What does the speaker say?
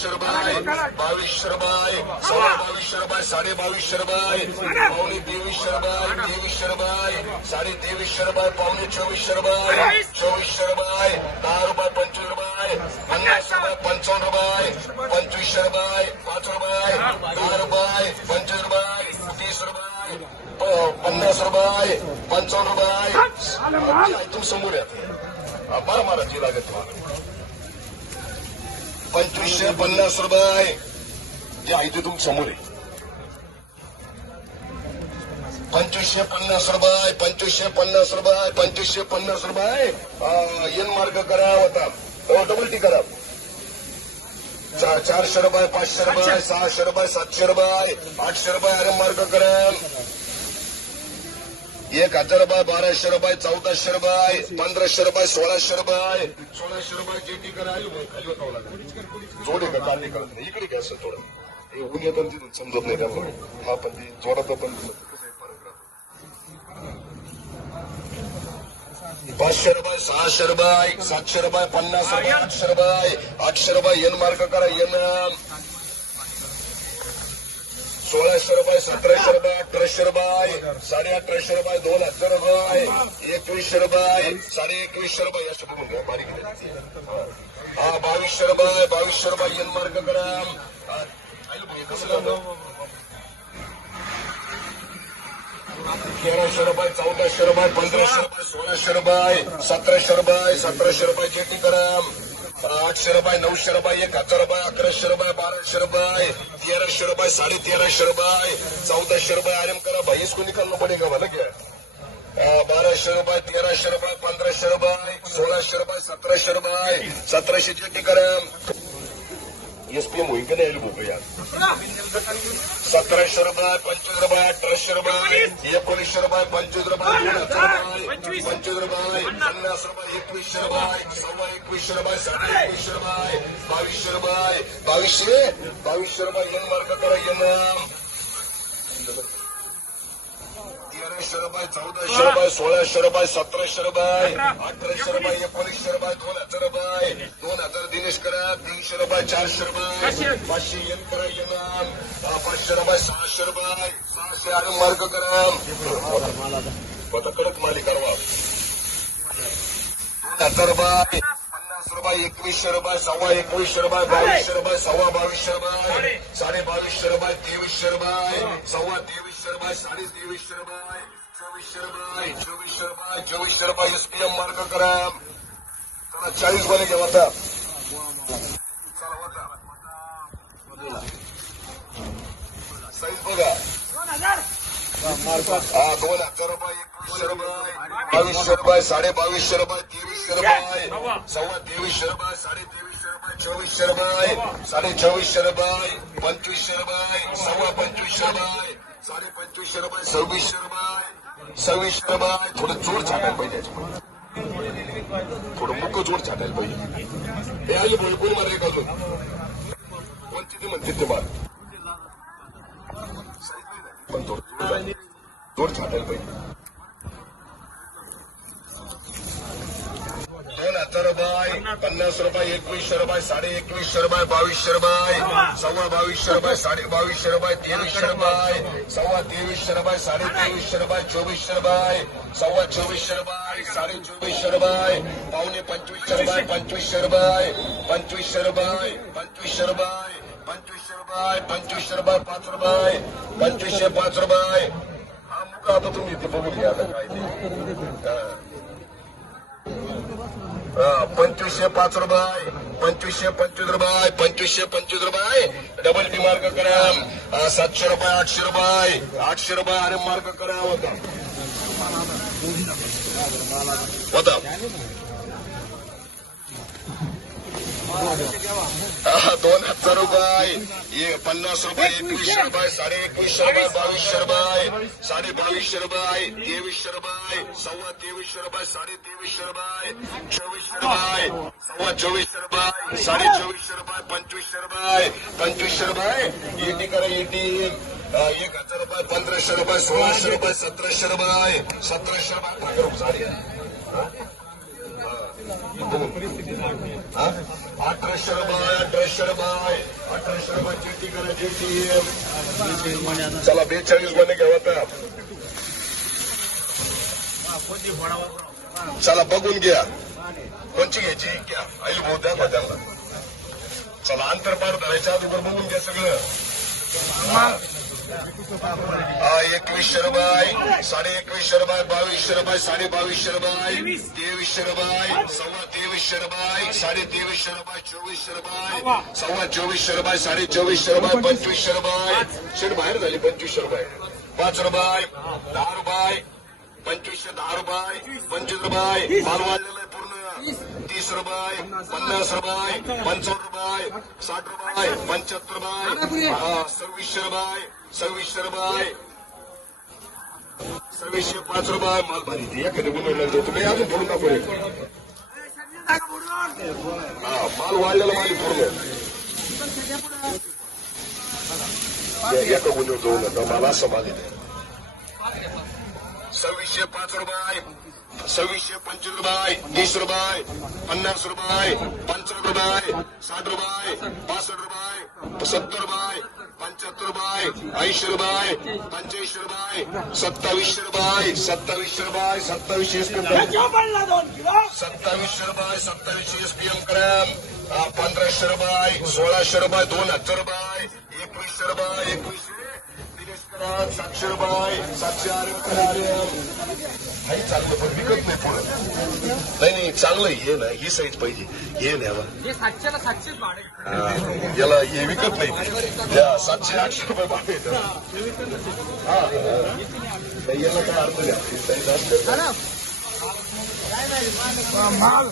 बावीसशे रुपये बावीसशे रुपये सव्वा बावीसशे रुपये साडे बावीसशे रुपये पावणे तेवीसशे रुपये तेवीसशे रुपये साडे तेवीसशे रुपये पावणे चोवीसशे रुपये चोवीसशे रुपये दहा रुपये पंचवीस रुपये पन्नास रुपये पंचावन्न रुपये पंचवीसशे रुपये पाच रुपये दहा रुपये पंचवीस रुपये तीस रुपये प- पन्नास रुपये पंचावन्न रुपये इथून समोर या हा, बारा मारा जी लागत तुम्हाला पंचवीसशे पन्नास रुपये. जे आहे ते तुमच्यासमोर आहे पंचवीसशे पन्नास रुपये पंचवीसशे पन्नास रुपये पंचवीसशे पन्नास रुपये. अं, एन मार्क करा होता हो डबल टी करा. चारशे रुपये पाचशे रुपये सहाशे रुपये सातशे रुपये आठशे रुपये अरे मार्क करा. एक हजार रुपये बाराशे रुपये चौदाशे रुपये पंधराशे रुपये सोळाशे रुपये. सोळाशे रुपये जेटी करा खाली होतावं लागेल. जोडे का काढणे कळत नाही इकडे घ्या सर थोडं. हे ऊन येतं तिथून समजत नाही त्यामुळे हा पण ते जोरात पण. पाचशे रुपये सहाशे रुपये सातशे रुपये पन्नास रुपये आठशे रुपये आठशे रुपये एन मार्क करा एन सोळाशे रुपये सतराशे रुपये अठराशे रुपये साडे अठराशे रुपये दोन हजार रुपये एकवीसशे रुपये साडे एकवीसशे रुपये असे बघून घ्या बारीक हा बावीसशे रुपये बावीसशे रुपये एन मार्ग करा. तेराशे रुपये चौदाशे रुपये पंधराशे रुपये सोळाशे रुपये सतराशे रुपये सतराशे रुपये जेटी करा. आठशे रुपये नऊशे रुपये एक हजार रुपये अकराशे रुपये बाराशे रुपये तेराशे रुपये साडे तेराशे रुपये चौदाशे रुपये आराम करा भाई. इसको निकालना पडेगा मला क्या अं, बाराशे रुपये तेराशे रुपये पंधराशे रुपये सोळाशे रुपये सतराशे रुपये सतराशे जेटी करा. एसपीएम होईल का नाही बुक यार सतराशे रुपये पंचवीस रुपये अठराशे रुपये एकोणीसशे रुपये पंचवीस रुपये दोन हजार रुपये पंचवीस रुपये पन्नास रुपये एकवीसशे रुपये सव्वा एकवीसशे रुपये साडे एकवीसशे रुपये बावीसशे रुपये बावीसशे बावीसशे रुपये एन मार्क करा एन तेराशे रुपये चौदाशे रुपये सोळाशे रुपये सतराशे रुपये अठराशे रुपये एकोणीसशे रुपये दोन हजार रुपये दोन हजार दिनेश करा तीनशे रुपये चारशे रुपये पाचशे एन करा येणार पाचशे रुपये सहाशे रुपये सहाशे आणि मार्ग करा. आता कडक मालिक करवा दोन हजार रुपये पन्नास रुपये एकवीसशे रुपये सव्वा एकवीसशे रुपये बावीसशे रुपये सव्वा बावीसशे रुपये साडे बावीसशे रुपये तेवीसशे रुपये सव्वा तेवीसशे रुपये साडे तेवीसशे रुपये चोवीसशे रुपये चोवीसशे रुपये चोवीसशे रुपये एसपीएम मार्क करा चला चाळीस वाले घ्या आता चला होता साईज बघा हा दोन हजार रुपये एकवीसशे रुपये बावीसशे रुपये साडे बावीसशे रुपये तेवीसशे रुपये. सव्वा तेवीसशे रुपये साडे तेवीसशे रुपये चोवीसशे रुपये. साडे चोवीसशे रुपये पंचवीसशे रुपये सव्वा पंचवीसशे रुपये. साडे पंचवीसशे रुपये सव्वीसशे रुपये. सव्वीसशे रुपये. थोडं जोर छाटायला पाहिजे थोडं मुख जोर छाटायला पाहिजे हे आले भाई मारे मारा एक अजून कोणती ती म्हणते ते मार पण थोडं जोड छाट- जोड छाटायला पाहिजे दोन हजार रुपये पन्नास रुपये एकवीस रुपये साडे एकवीस रुपये बावीस रुपये सव्वा बावीस रुपये साडे बावीस रुपये तेवीस रुपये सव्वा तेवीस रुपये साडे तेवीस रुपये चोवीस रुपये सव्वा चोवीस रुपये साडे चोवीस रुपये पावणे पंचवीस रुपये पंचवीस रुपये पंचवीस रुपये पंचवीस रुपये पंचवीसशे रुपये पंचवीसशे रुपये पाच रुपये पंचवीसशे पाच रुपये. हा मुका आता तुम्ही इथे बघून घ्या आता काय पंचवीसशे पाच रुपये पंचवीसशे पंचवीस रुपये पंचवीसशे पंचवीस रुपये. डबल डी मार्क करा. सातशे रुपये आठशे रुपये आठशे रुपये अरे मार्क करा. होता. होता. दोन हजार रुपये पन्नास रुपये एकवीसशे रुपये साडे एकवीसशे रुपये बावीसशे रुपये साडे बावीसशे रुपये तेवीसशे रुपये सव्वा तेवीसशे रुपये साडे तेवीसशे रुपये चोवीसशे रुपये सव्वा चोवीसशे रुपये साडे चोवीसशे रुपये पंचवीसशे रुपये पंचवीसशे रुपये एटी करा एटी एक हजार रुपये पंधराशे रुपये सोळाशे रुपये सतराशे रुपये सतराशे रुपये अठरा साडे अठराशे रुपये अठराशे रुपये अठराशे रुपये चिठ्ठी करा चिठ्ठी चला बेचाळीस गुन्हे घ्यावा तर चला बघून घ्या. कोणची घ्यायची? घ्या आई भाऊ द्या त्यांना. चला अंतर पार धरायच्या अगोदर बघून घ्या सगळं. एकवीसशे रुपये साडे एकवीसशे रुपये बावीसशे रुपये साडे बावीसशे रुपये तेवीसशे रुपये सव्वा तेवीसशे रुपये साडे तेवीसशे रुपये चोवीसशे रुपये सव्वा चोवीसशे रुपये साडे चोवीसशे रुपये पंचवीसशे रुपये शेड बाहेर झाली पंचवीसशे रुपये पाच रुपये दहा रुपये पंचवीसशे दहा रुपये पंचवीस रुपये माल वाढलेला तीस रुपये पन्नास रुपये पंचावन्न रुपये साठ रुपये पंच्याहत्तर रुपये सव्वीसशे रुपये सव्वीसशे रुपये सव्वीसशे पाच रुपये माल भारी एखादी गुन्हे तुम्ही अजून फोडून दाखवले हा माल वाढलेला माल पूर्ण. एका गुन्हे नका मला येते सव्वीसशे पाच रुपये सव्वीसशे पंचवीस रुपये तीस रुपये पन्नास रुपये पंचावन्न रुपये साठ रुपये पासष्ट रुपये सत्तर रुपये पंच्याहत्तर रुपये ऐंशी रुपये पंच्याऐंशी रुपये सत्तावीसशे रुपये सत्तावीसशे रुपये सत्तावीसशे दोन किलो? सत्तावीसशे रुपये सत्तावीसशे एसपीएम क्रम पंधराशे रुपये सोळाशे रुपये दोन हजार रुपये एकवीसशे रुपये दिनेश कराड सातशे रुपये सातशे आरे नाही चांगलं पण विकत नाही पुढं नाही नाही चांगलं हे ना ही साईज पाहिजे हे न्यावा हे सातशेला सातशेच भाडे हा, याला हे विकत नाही या सातशे आठशे रुपये भाव येतं हा, हा. नाही, याला काय अर्थ नाही आपली साईज असते माल